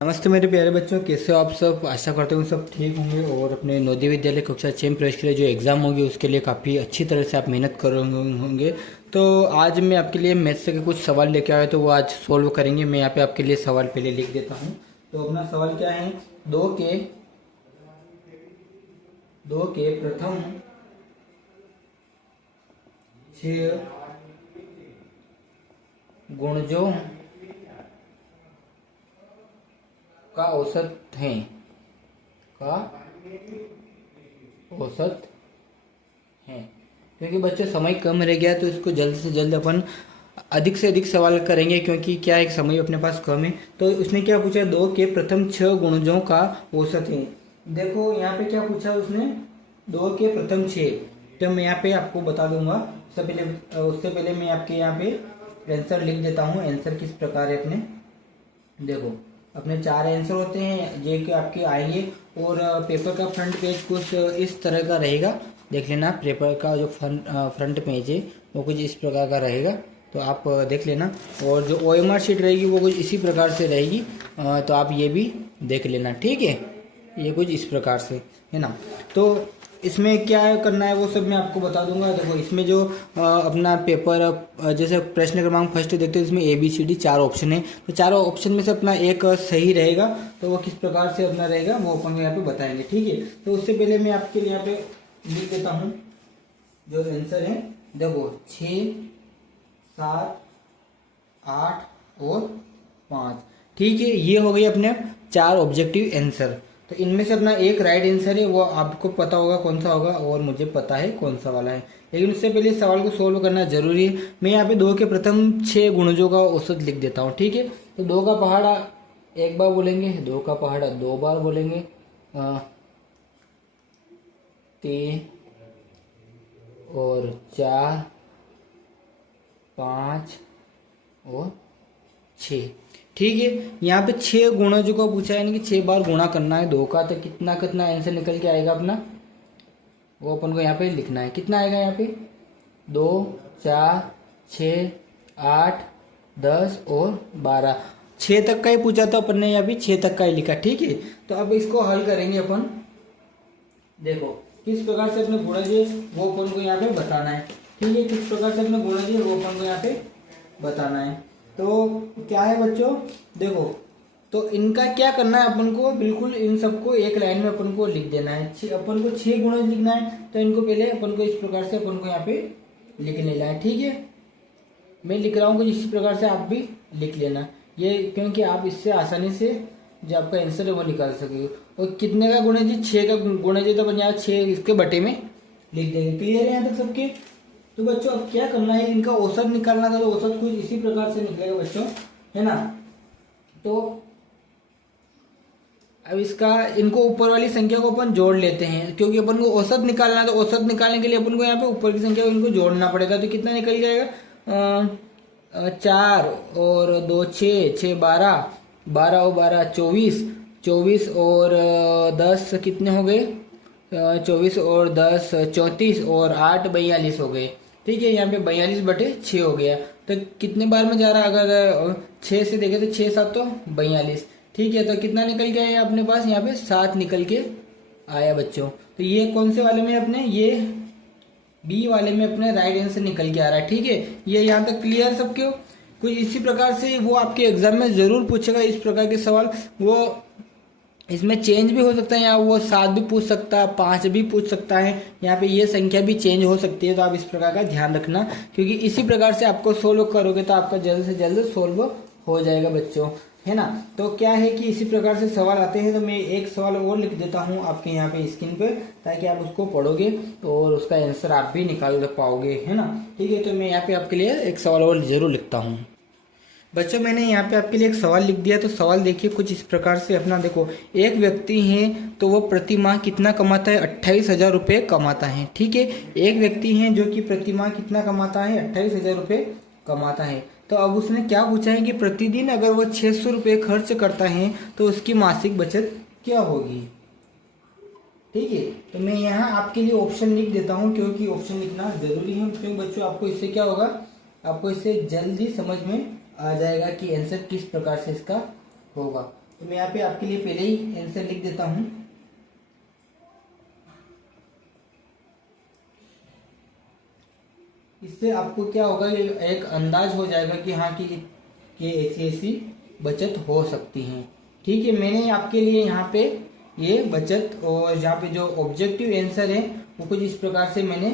नमस्ते मेरे प्यारे बच्चों, कैसे हो आप सब। आशा करते हूँ सब ठीक होंगे और अपने नवोदय विद्यालय कक्षा 6 में प्रवेश के लिए जो एग्ज़ाम होगी उसके लिए काफ़ी अच्छी तरह से आप मेहनत कर रहे होंगे। तो आज मैं आपके लिए मैथ्स के कुछ सवाल लेके आया, तो वो आज सोल्व करेंगे। मैं यहाँ पे आपके लिए सवाल पहले लिख देता हूँ। तो अपना सवाल क्या है, दो के प्रथम 6 गुणजों का औसत है, का औसत है। क्योंकि बच्चों समय कम रह गया तो इसको जल्द से जल्द अपन अधिक से अधिक सवाल करेंगे, क्योंकि क्या है समय अपने पास कम है। तो उसने क्या पूछा, 2 के प्रथम 6 गुणजों का औसत है। देखो यहाँ पे क्या पूछा उसने, 2 के प्रथम 6। तो मैं यहाँ पे आपको बता दूंगा। उससे पहले मैं आपके यहाँ पे आंसर लिख देता हूँ। आंसर किस प्रकार है अपने, देखो अपने 4 आंसर होते हैं जो कि आपके आएंगे। और पेपर का फ्रंट पेज कुछ इस तरह का रहेगा, देख लेना। पेपर का जो फ्रंट पेज है वो कुछ इस प्रकार का रहेगा, तो आप देख लेना। और जो OMR शीट रहेगी वो कुछ इसी प्रकार से रहेगी, तो आप ये भी देख लेना, ठीक है। ये कुछ इस प्रकार से है ना। तो इसमें क्या करना है वो सब मैं आपको बता दूंगा। देखो इसमें जो अपना पेपर जैसे प्रश्न क्रमांक फर्स्ट देखते हैं, इसमें ABCD 4 ऑप्शन है। तो चारों ऑप्शन में से अपना एक सही रहेगा, तो वो किस प्रकार से अपना रहेगा वो अपन यहाँ पे बताएंगे, ठीक है। तो उससे पहले मैं आपके लिए यहाँ पे लिख देता हूँ जो आंसर है। देखो 6, 7, 8 और 5, ठीक है। ये हो गई अपने 4 ऑब्जेक्टिव आंसर। तो इनमें से अपना एक राइट आंसर है, वो आपको पता होगा कौन सा होगा और मुझे पता है कौन सा वाला है। लेकिन उससे पहले इस सवाल को सोल्व करना जरूरी है। मैं यहाँ पे 2 के प्रथम 6 गुणजों का औसत लिख देता हूँ, ठीक है। तो 2 का पहाड़ा एक बार बोलेंगे, 2 का पहाड़ा 2 बार बोलेंगे, 3 और 4, 5 और 6, ठीक है। यहाँ पे 6 गुणजों का पूछा है, यानी कि 6 बार गुणा करना है 2 का। तो कितना कितना आंसर निकल के आएगा अपना, वो अपन को यहाँ पे लिखना है। कितना आएगा यहाँ पे, 2, 4, 6, 8, 10 और 12। 6 तक का ही पूछा था अपन ने, यहाँ पे 6 तक का ही लिखा, ठीक है। तो अब इसको हल करेंगे अपन। देखो किस प्रकार से अपने गुणज है वो अपन को यहाँ पे बताना है, ठीक है। किस प्रकार से अपने गुणज है वो अपन को यहाँ पे बताना है। तो क्या है बच्चों, देखो तो इनका क्या करना है अपन को, बिल्कुल इन सबको एक लाइन में अपन को लिख देना है। अपन को 6 गुणज लिखना है, तो इनको पहले अपन को इस प्रकार से अपन को यहाँ पे लिख लेना है, ठीक है। मैं लिख रहा हूँ कुछ इस प्रकार से, आप भी लिख लेना ये, क्योंकि आप इससे आसानी से जो आपका आंसर है वो निकाल सके। और कितने का गुणज है, 6 का गुणज है, तो अपन यहाँ 6 इसके बटे में लिख देंगे। क्लियर है यहाँ तक सबके। तो बच्चों अब क्या करना है, इनका औसत निकालना था। तो औसत कुछ इसी प्रकार से निकलेगा बच्चों, है ना। तो अब इसका इनको ऊपर वाली संख्या को अपन जोड़ लेते हैं, क्योंकि अपन को औसत निकालना है। तो औसत निकालने के लिए अपन को यहाँ पे ऊपर की संख्या को इनको जोड़ना पड़ेगा। तो कितना निकल जाएगा, 4 और 2 6, 6 12, 12 और 12 24, 24 और 10 कितने हो गए, 24 और 10 34 और 8 42 हो गए, ठीक है। यहाँ पे 42 बटे 6 हो गया। तो कितने बार में जा रहा है, अगर 6 से देखे तो 6 7 तो 42, ठीक है। तो कितना निकल के आया अपने पास, यहाँ पे 7 निकल के आया बच्चों। तो ये कौन से वाले में अपने, ये बी वाले में अपने राइट आंसर निकल के आ रहा है, ठीक है। ये यहाँ तक क्लियर सबके। कुछ इसी प्रकार से वो आपके एग्जाम में जरूर पूछेगा इस प्रकार के सवाल। वो इसमें चेंज भी हो सकता है, यहाँ वो 7 भी पूछ सकता है, 5 भी पूछ सकता है, यहाँ पे ये संख्या भी चेंज हो सकती है। तो आप इस प्रकार का ध्यान रखना, क्योंकि इसी प्रकार से आपको सोल्व करोगे तो आपका जल्द से जल्द सोल्व हो जाएगा बच्चों, है ना। तो क्या है कि इसी प्रकार से सवाल आते हैं। तो मैं एक सवाल और लिख देता हूँ आपके यहाँ पे स्क्रीन पे, ताकि आप उसको पढ़ोगे तो और उसका आंसर आप भी निकाल पाओगे, है ना, ठीक है। तो मैं यहाँ पे आपके लिए एक सवाल और जरूर लिखता हूँ बच्चों। मैंने यहाँ पे आपके लिए एक सवाल लिख दिया। तो सवाल देखिए कुछ इस प्रकार से अपना, देखो एक व्यक्ति है तो वो प्रति माह कितना कमाता है, 28,000 रुपये कमाता है, ठीक है। एक व्यक्ति है जो कि प्रति माह कितना कमाता है, 28,000 रुपये कमाता है। तो अब उसने क्या पूछा है कि प्रतिदिन अगर वो 600 रुपये खर्च करता है तो उसकी मासिक बचत क्या होगी, ठीक है। तो मैं यहाँ आपके लिए ऑप्शन लिख देता हूँ, क्योंकि ऑप्शन लिखना जरूरी है। क्योंकि बच्चों आपको इससे क्या होगा, आपको इससे जल्दी समझ में आ जाएगा कि आंसर किस प्रकार से इसका होगा। तो मैं यहाँ पे आपके लिए पहले ही आंसर लिख देता हूं। इससे आपको क्या होगा, ये एक अंदाज हो जाएगा कि हाँ कि ऐसी ऐसी बचत हो सकती है। ठीक है, मैंने आपके लिए यहाँ पे ये बचत और यहाँ पे जो ऑब्जेक्टिव आंसर है वो कुछ इस प्रकार से मैंने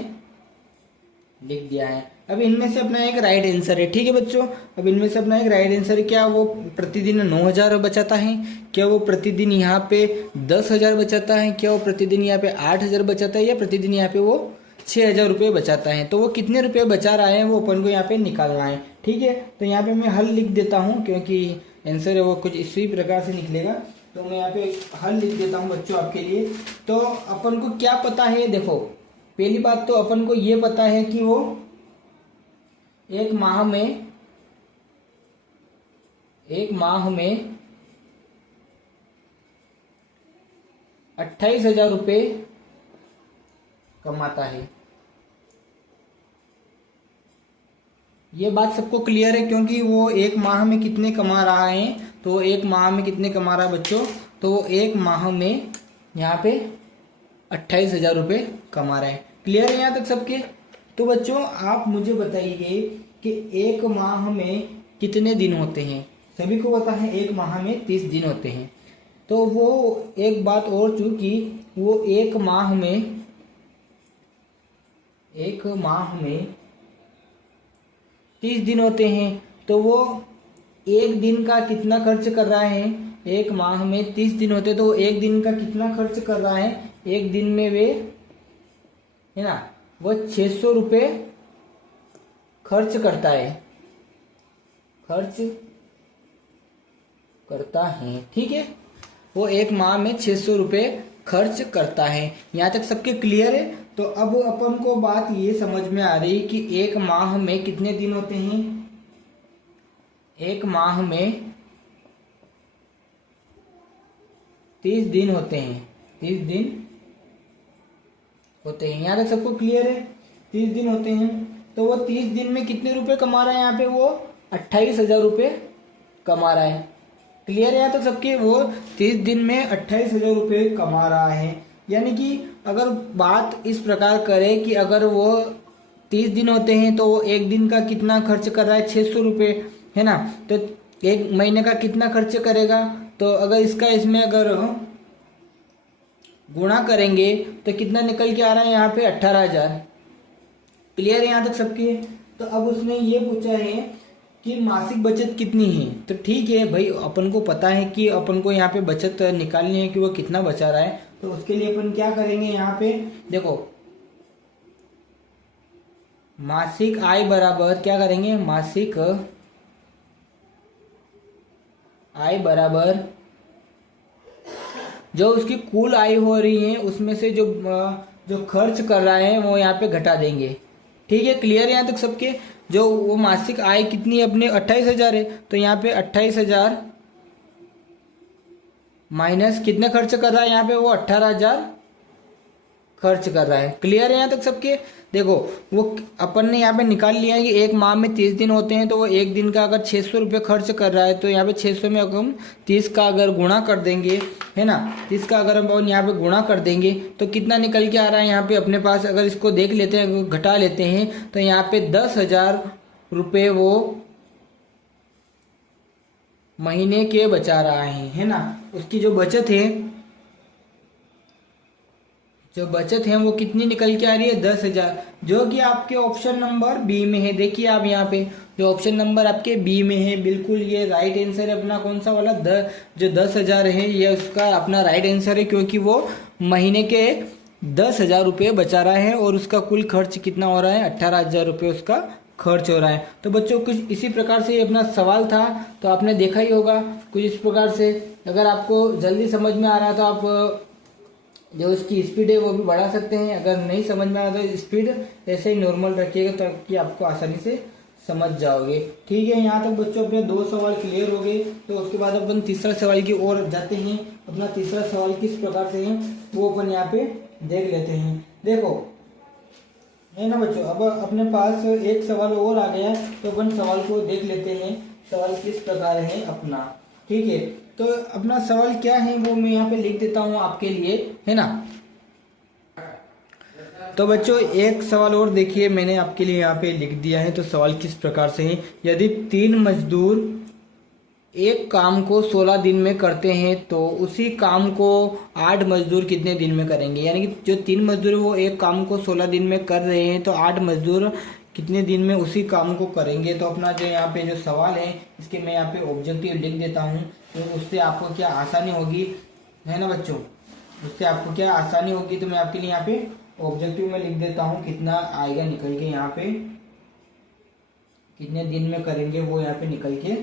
लिख दिया है। अब इनमें से अपना एक राइट आंसर है। ठीक है बच्चों, अब इनमें से अपना एक राइट आंसर है, क्या वो प्रतिदिन 9,000 बचाता है, क्या वो प्रतिदिन यहाँ पे 10,000 बचाता है, क्या वो प्रतिदिन यहाँ पे 8,000 बचाता है, या प्रतिदिन यहाँ पे वो 6,000 रुपये बचाता है। तो वो कितने रुपये बचा रहा है वो अपन को यहाँ पे निकालना है। ठीक है, तो यहाँ पे मैं हल लिख देता हूँ क्योंकि आंसर है वो कुछ इसी प्रकार से निकलेगा। तो मैं यहाँ पे हल लिख देता हूँ बच्चों आपके लिए। तो अपन को क्या पता है, देखो पहली बात तो अपन को ये पता है कि वो एक माह में 28,000 रुपये कमाता है। ये बात सबको क्लियर है, क्योंकि वो एक माह में कितने कमा रहा है, तो एक माह में कितने कमा रहा है बच्चों, तो वो एक माह में यहाँ पे 28,000 रुपये कमा रहा है। क्लियर है यहाँ तक सबके? तो बच्चों आप मुझे बताइए कि एक माह में कितने दिन होते हैं। सभी को पता है एक माह में 30 दिन होते हैं। तो वो एक बात और, चूंकि वो एक माह में 30 दिन होते हैं, तो वो एक दिन का कितना खर्च कर रहा है। एक माह में 30 दिन होते तो एक दिन का कितना खर्च कर रहा है, एक दिन में वे है ना वो 600 रुपये खर्च करता है। ठीक है, वो एक माह में 600 रुपये खर्च करता है। यहाँ तक सबके क्लियर है? तो अब अपन को बात ये समझ में आ रही कि एक माह में कितने दिन होते हैं। एक माह में 30 दिन होते हैं। 30 दिन होते हैं, यहाँ तक सबको क्लियर है? 30 दिन होते हैं, तो वो 30 दिन में कितने रुपए कमा रहा है, यहाँ पे वो 28,000 रुपये कमा रहा है। क्लियर है यहाँ तक सबके? वो 30 दिन में 28,000 रुपये कमा रहा है। यानी कि अगर बात इस प्रकार करे कि अगर वो 30 दिन होते हैं तो वो एक दिन का कितना खर्च कर रहा है, 600 रुपये, है ना। तो एक महीने का कितना खर्च करेगा, तो अगर इसका इसमें अगर गुणा करेंगे तो कितना निकल के आ रहा है यहाँ पे 18,000। क्लियर है यहाँ तक सबके? तो अब उसने ये पूछा है कि मासिक बचत कितनी है। तो ठीक है भाई, अपन को पता है कि अपन को यहाँ पे बचत निकालनी है कि वो कितना बचा रहा है। तो उसके लिए अपन क्या करेंगे, यहाँ पे देखो मासिक आय बराबर क्या करेंगे, मासिक आय बराबर जो उसकी कुल आय हो रही है उसमें से जो खर्च कर रहा है वो यहाँ पे घटा देंगे। ठीक है, क्लियर है यहाँ तक सबके? जो वो मासिक आय कितनी है अपने 28,000 है, तो यहाँ पे 28,000 माइनस कितने खर्च कर रहा है, यहाँ पे वो 18,000 खर्च कर रहा है। क्लियर है यहाँ तक सबके? देखो वो अपन ने यहाँ पे निकाल लिया है कि एक माह में 30 दिन होते हैं, तो वो एक दिन का अगर 600 रुपये खर्च कर रहा है, तो यहाँ पे 600 में अगर हम 30 का अगर गुणा कर देंगे, है ना, 30 का अगर हम यहाँ पे गुणा कर देंगे तो कितना निकल के आ रहा है यहाँ पे अपने पास। अगर इसको देख लेते हैं, घटा लेते हैं, तो यहाँ पे 10,000 रुपये वो महीने के बचा रहा है ना। उसकी जो बचत है वो कितनी निकल के आ रही है, 10,000, जो कि आपके ऑप्शन नंबर बी में है। देखिए आप यहाँ पे जो ऑप्शन नंबर आपके बी में है, बिल्कुल ये राइट आंसर है अपना। कौन सा वाला, जो 10,000 है ये उसका अपना राइट आंसर है, क्योंकि वो महीने के 10,000 रुपये बचा रहा है और उसका कुल खर्च कितना हो रहा है, 18,000 रुपये उसका खर्च हो रहा है। तो बच्चों कुछ इसी प्रकार से ये अपना सवाल था, तो आपने देखा ही होगा कुछ इस प्रकार से। अगर आपको जल्दी समझ में आ रहा है तो आप जो इसकी स्पीड है वो भी बढ़ा सकते हैं। अगर नहीं समझ में आ रहा तो स्पीड ऐसे ही नॉर्मल रखिएगा ताकि आपको आसानी से समझ जाओगे। ठीक है, यहाँ तक बच्चों अपने 2 सवाल क्लियर हो गए। तो उसके बाद अपन तीसरा सवाल की ओर जाते हैं। अपना तीसरा सवाल किस प्रकार से है वो अपन यहाँ पे देख लेते हैं। देखो है ना बच्चों, अब अपने पास एक सवाल और आ गया, तो अपन सवाल को देख लेते हैं। सवाल किस प्रकार है अपना, ठीक है। तो अपना सवाल क्या है वो मैं यहाँ पे लिख देता हूँ आपके लिए, है ना। तो बच्चों एक सवाल और देखिए, मैंने आपके लिए यहाँ पे लिख दिया है। तो सवाल किस प्रकार से है, यदि 3 मजदूर एक काम को 16 दिन में करते हैं तो उसी काम को 8 मजदूर कितने दिन में करेंगे। यानी कि जो 3 मजदूर वो एक काम को 16 दिन में कर रहे हैं तो 8 मजदूर कितने दिन में उसी काम को करेंगे। तो अपना जो यहाँ पे जो सवाल है इसके मैं यहाँ पे ऑब्जेक्टिव लिख देता हूँ, तो उससे आपको क्या आसानी होगी, है ना बच्चों, उससे आपको क्या आसानी होगी। तो मैं आपके लिए यहाँ पे ऑब्जेक्टिव में लिख देता हूँ कितना आएगा निकल के, यहाँ पे कितने दिन में करेंगे वो यहाँ पे निकल के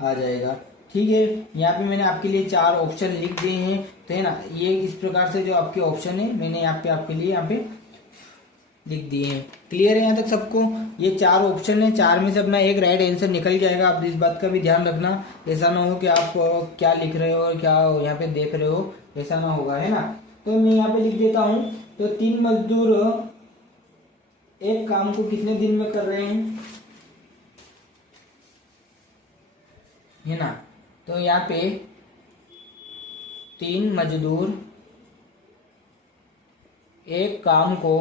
आ जाएगा। ठीक है, यहाँ पे मैंने आपके लिए 4 ऑप्शन लिख दिए हैं, तो है ना। ये इस प्रकार से जो आपके ऑप्शन है मैंने यहाँ पे आपके लिए यहाँ पे लिख दिए हैं। क्लियर है यहाँ तक सबको। ये 4 ऑप्शन है, 4 में से अपना एक राइट आंसर निकल जाएगा। आप इस बात का भी ध्यान रखना, ऐसा ना हो कि आप क्या लिख रहे हो और क्या यहाँ पे देख रहे हो, ऐसा ना होगा, है ना। तो मैं यहाँ पे लिख देता हूँ, तो 3 मजदूर एक काम को कितने दिन में कर रहे हैं, है ना। तो यहाँ पे 3 मजदूर एक काम को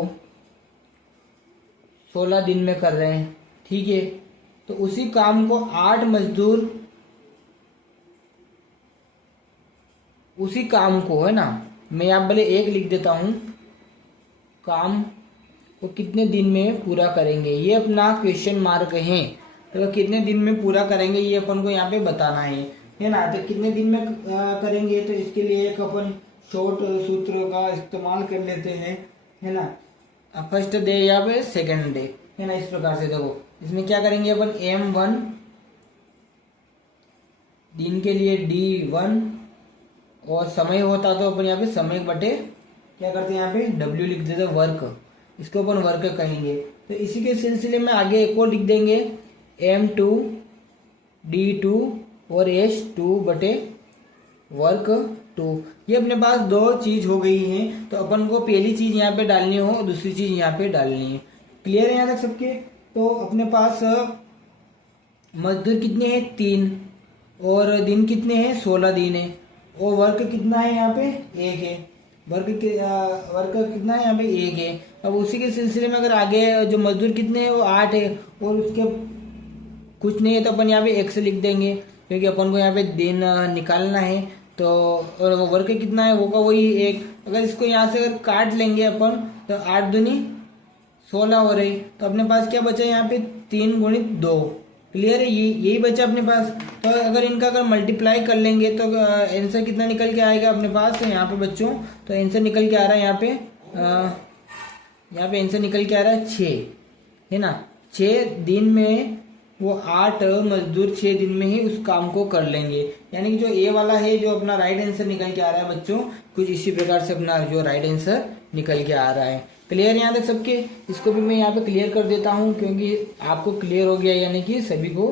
16 दिन में कर रहे हैं, ठीक है। तो उसी काम को 8 मजदूर उसी काम को, है ना, मैं यहाँ भले एक लिख देता हूँ, काम को कितने दिन में पूरा करेंगे, ये अपना क्वेश्चन मार्क है। तो कितने दिन में पूरा करेंगे ये अपन को यहाँ पे बताना है ना। तो कितने दिन में करेंगे, तो इसके लिए एक अपन शॉर्ट सूत्र का इस्तेमाल कर लेते हैं, है ना। फर्स्ट डे या फिर सेकंड डे, है ना। इस प्रकार से देखो, इसमें क्या करेंगे अपन, M1 दिन के लिए D1, और समय होता तो अपन यहाँ पे समय बटे क्या करते हैं, यहाँ पे W लिख देते वर्क, इसको अपन वर्क कहेंगे। तो इसी के सिलसिले में आगे एक और लिख देंगे M2 D2 और S2 बटे वर्क 2। ये अपने पास 2 चीज हो गई हैं, तो अपन को पहली चीज यहाँ पे डालनी हो, दूसरी चीज यहाँ पे डालनी है। क्लियर है यहाँ तक सबके। तो अपने पास मजदूर कितने हैं, 3, और दिन कितने हैं, 16 दिन है, और वर्क कितना है यहाँ पे, 1 है। वर्क कितना है यहाँ पे, 1 है। अब उसी के सिलसिले में अगर आगे जो मजदूर कितने हैं वो 8 है, और उसके कुछ नहीं है तो अपन यहाँ पे 1 से लिख देंगे, क्योंकि अपन को यहाँ पे दिन निकालना है। तो और वो वर्क कितना है वो का वही 1। अगर इसको यहाँ से अगर काट लेंगे अपन तो 8 दूनी 16 हो रही, तो अपने पास क्या बचा यहाँ पे, 3 गुणित 2। क्लियर है, यही बचा अपने पास। तो अगर इनका अगर मल्टीप्लाई कर लेंगे तो आंसर कितना निकल के आएगा अपने पास, तो यहाँ पे बच्चों तो आंसर निकल के आ रहा है यहाँ पे आंसर निकल के आ रहा है 6, है ना। 6 दिन में वो 8 मजदूर 6 दिन में ही उस काम को कर लेंगे। यानी कि जो ए वाला है जो अपना राइट आंसर निकल के आ रहा है बच्चों, कुछ इसी प्रकार से अपना जो राइट आंसर निकल के आ रहा है। क्लियर यहाँ तक सबके। इसको भी मैं यहाँ पे क्लियर कर देता हूँ, क्योंकि आपको क्लियर हो गया, यानी कि सभी को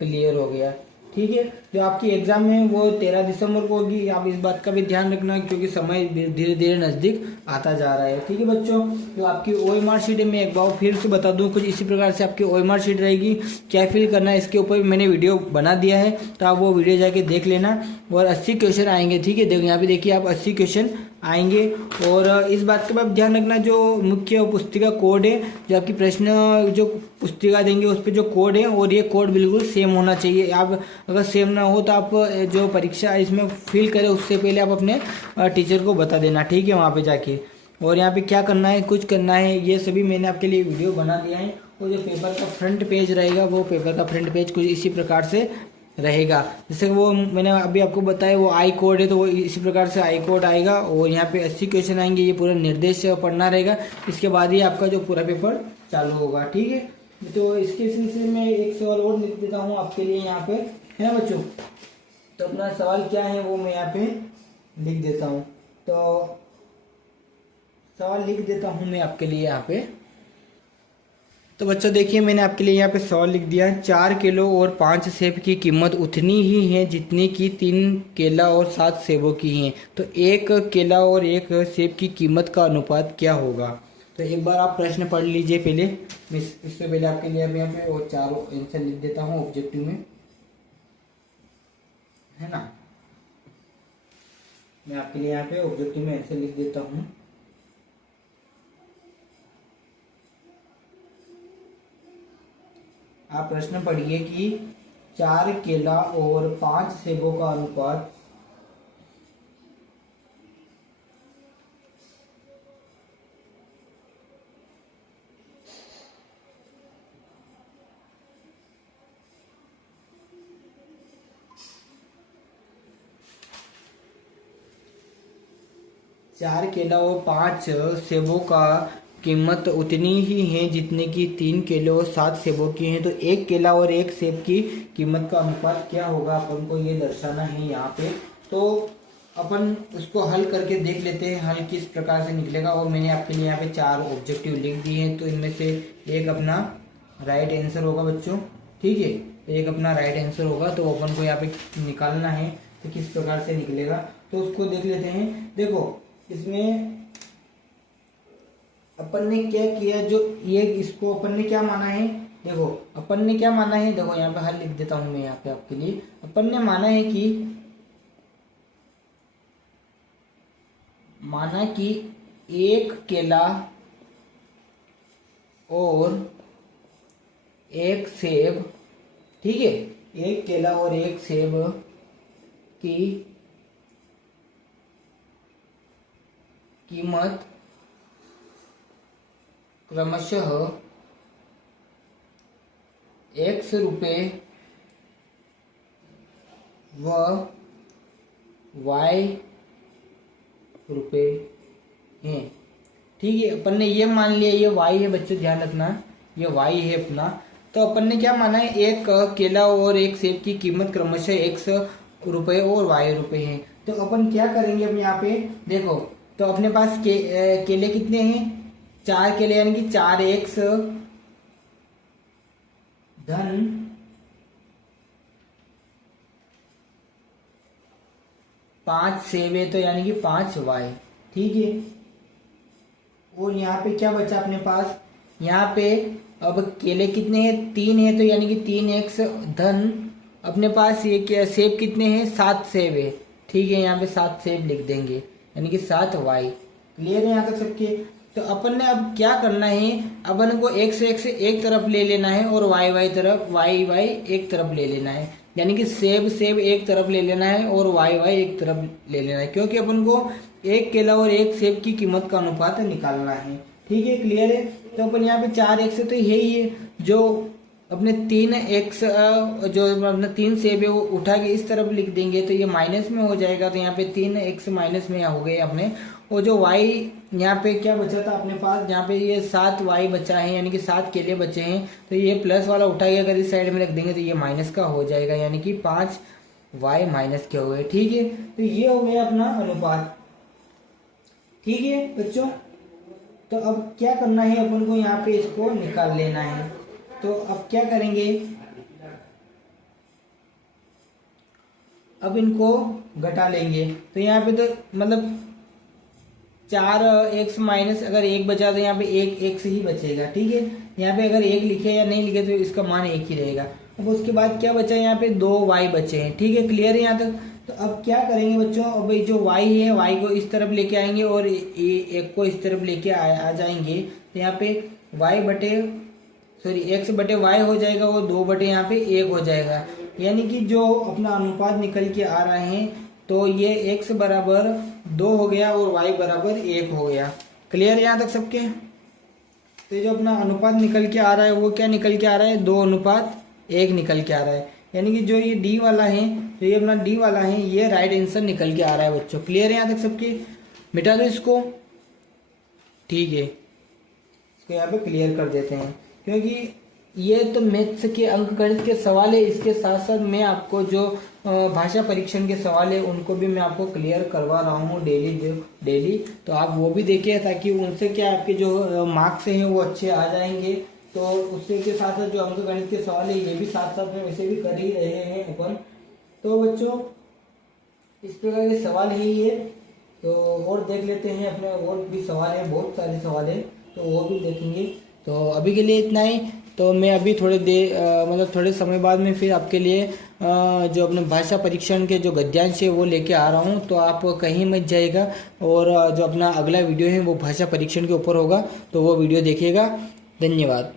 क्लियर हो गया। ठीक है, जो आपकी एग्जाम है वो 13 दिसंबर को होगी। आप इस बात का भी ध्यान रखना, क्योंकि समय धीरे धीरे नजदीक आता जा रहा है। ठीक है बच्चों, जो आपकी OMR शीट है मैं एक बार फिर से बता दूं, कुछ इसी प्रकार से आपकी OMR शीट रहेगी। क्या फिल करना है इसके ऊपर मैंने वीडियो बना दिया है, तो आप वो वीडियो जाके देख लेना। और 80 क्वेश्चन आएंगे। ठीक है, देखो यहाँ पे देखिए आप 80 क्वेश्चन आएंगे। और इस बात का भी ध्यान रखना, जो मुख्य पुस्तिका कोड है, जो आपकी प्रश्न जो पुस्तिका देंगे उस पर जो कोड है, और ये कोड बिल्कुल सेम होना चाहिए। आप अगर सेम ना हो तो आप जो परीक्षा इसमें फिल करें उससे पहले आप अपने टीचर को बता देना। ठीक है, वहाँ पे जाके। और यहाँ पे क्या करना है, कुछ करना है, ये सभी मैंने आपके लिए वीडियो बना दिया है। और जो पेपर का फ्रंट पेज रहेगा, वो पेपर का फ्रंट पेज कुछ इसी प्रकार से रहेगा। जैसे वो मैंने अभी आपको बताया वो आई कोड है, तो वो इसी प्रकार से आई कोड आएगा। और यहाँ पे 80 क्वेश्चन आएंगे, ये पूरा निर्देश से पढ़ना रहेगा। इसके बाद ही आपका जो पूरा पेपर चालू होगा। ठीक है, तो इसके सिलसिले में एक सवाल और लिख देता हूँ आपके लिए यहाँ पे, है ना बच्चों। तो अपना सवाल क्या है वो मैं यहाँ पे लिख देता हूँ। तो सवाल लिख देता हूँ मैं आपके लिए यहाँ पे। तो बच्चों देखिए, मैंने आपके लिए यहाँ पे सवाल लिख दिया है। 4 किलो और 5 सेब की कीमत उतनी ही है जितनी की 3 केला और 7 सेबों की है। तो 1 केला और 1 सेब की कीमत का अनुपात क्या होगा। तो एक बार आप प्रश्न पढ़ लीजिए पहले। इससे पहले आपके लिए अब यहाँ पे और 4 आंसर लिख देता हूँ ऑब्जेक्टिव में, है ना। मैं आपके लिए यहाँ पे ऑब्जेक्टिव में ऐसे लिख देता हूँ। आप प्रश्न पढ़िए कि 4 केला और 5 सेबों का अनुपात चार केला और 5 सेबों का कीमत उतनी ही है जितने की 3 केले और 7 सेबों की है। तो 1 केला और 1 सेब की कीमत का अनुपात क्या होगा, अपन को ये दर्शाना है यहाँ पे। तो अपन उसको हल करके देख लेते हैं हल किस प्रकार से निकलेगा। और मैंने आपके लिए यहाँ पे 4 ऑब्जेक्टिव लिख दिए हैं, तो इनमें से एक अपना राइट आंसर होगा बच्चों, ठीक है। एक अपना राइट आंसर होगा, तो अपन को यहाँ पे निकालना है तो किस प्रकार से निकलेगा, तो उसको देख लेते हैं। देखो इसमें अपन ने क्या किया, जो ये इसको अपन ने क्या माना है, देखो अपन ने क्या माना है, देखो यहाँ पे हल लिख देता हूं मैं यहाँ पे आपके लिए। अपन ने माना है कि एक केला और एक सेब, ठीक है, एक केला और एक सेब की कीमत क्रमशः X रुपये व Y रुपये हैं, ठीक है। अपन ने ये मान लिया ये Y है बच्चों, ध्यान रखना ये Y है अपना। तो अपन ने क्या माना है, एक केला और एक सेब की कीमत क्रमशः X रुपये और Y रुपये है। तो अपन क्या करेंगे, अब यहाँ पे देखो, तो अपने पास केले कितने हैं, 4 केले यानी कि 4x धन 5 सेब है, तो यानी कि 5y, ठीक है। और यहाँ पे क्या बचा अपने पास, यहाँ पे अब केले कितने हैं, 3 है, तो यानी कि 3x धन अपने पास ये क्या सेब कितने हैं, 7 सेब है, ठीक है। यहाँ पे 7 सेब लिख देंगे यानी कि 7y। क्लियर है यहाँ तक सबके। तो अपन ने अब क्या करना है, अपन को x एक तरफ ले लेना है और y तरफ y एक तरफ ले लेना है, यानी कि सेब एक तरफ ले लेना है और y एक तरफ ले लेना है, क्योंकि अपन को एक केला और एक सेब की कीमत का अनुपात निकालना है, ठीक है। क्लियर है। तो अपन यहाँ पे 4x तो यही है, जो अपने 3x जो अपना 3 सेब है वो उठा के इस तरफ लिख देंगे तो ये माइनस में हो जाएगा, तो यहाँ पे 3x माइनस में हो गए अपने। और जो y यहाँ पे क्या बचा था अपने पास, यहाँ पे ये 7y बचा है यानी कि 7 केले बचे हैं, तो ये प्लस वाला उठा के अगर इस साइड में रख देंगे तो ये माइनस का हो जाएगा, यानी कि 5y माइनस के हो गए, ठीक है। तो ये हो गया अपना अनुपात, ठीक है बच्चों। तो अब क्या करना है, अपन को यहाँ पे इसको निकाल लेना है। तो अब क्या करेंगे, अब इनको घटा लेंगे। तो यहाँ पे तो मतलब 4x माइनस अगर 1 बचा तो यहाँ पे 1x ही बचेगा, ठीक है। यहाँ पे अगर 1 लिखे या नहीं लिखे तो इसका मान 1 ही रहेगा। अब उसके बाद क्या बचा, यहाँ पे 2y बचे हैं, ठीक है। क्लियर है यहाँ तक। तो अब क्या करेंगे बच्चों, अब जो y है y को इस तरफ लेके आएंगे और एक को इस तरफ लेके आ जाएंगे, तो यहाँ पे x बटे y हो जाएगा और 2 बटे यहाँ पे 1 हो जाएगा, यानी कि जो अपना अनुपात निकल के आ रहे हैं तो ये x बराबर 2 हो गया और y बराबर 1 हो गया। क्लियर है यहाँ तक सबके। तो जो अपना अनुपात निकल के आ रहा है वो क्या निकल के आ रहा है, 2:1 निकल के आ रहा है, यानी कि जो ये डी वाला है, तो ये अपना डी वाला है, ये राइट आंसर निकल के आ रहा है बच्चों। क्लियर है यहाँ तक सबके। मिटा दो इसको, ठीक है, इसको यहाँ पे क्लियर कर देते हैं, क्योंकि ये तो मैथ्स के अंकगणित के सवाल है, इसके साथ साथ मैं आपको जो भाषा परीक्षण के सवाल है उनको भी मैं आपको क्लियर करवा रहा हूँ डेली। तो आप वो भी देखिए ताकि उनसे क्या आपके जो मार्क्स हैं वो अच्छे आ जाएंगे। तो उससे के साथ साथ जो अंकगणित के सवाल है ये भी साथ साथ में वैसे भी कर ही रहे हैं अपन। तो बच्चों इस प्रकार के सवाल ही है, तो और देख लेते हैं अपने और भी सवाल है, बहुत सारे सवाल है, तो वो भी देखेंगे। तो अभी के लिए इतना ही। तो मैं अभी मतलब थोड़े समय बाद में फिर आपके लिए जो अपने भाषा परीक्षण के जो गद्यांश है वो लेके आ रहा हूँ। तो आप कहीं मत जाइएगा, और जो अपना अगला वीडियो है वो भाषा परीक्षण के ऊपर होगा, तो वो वीडियो देखिएगा। धन्यवाद।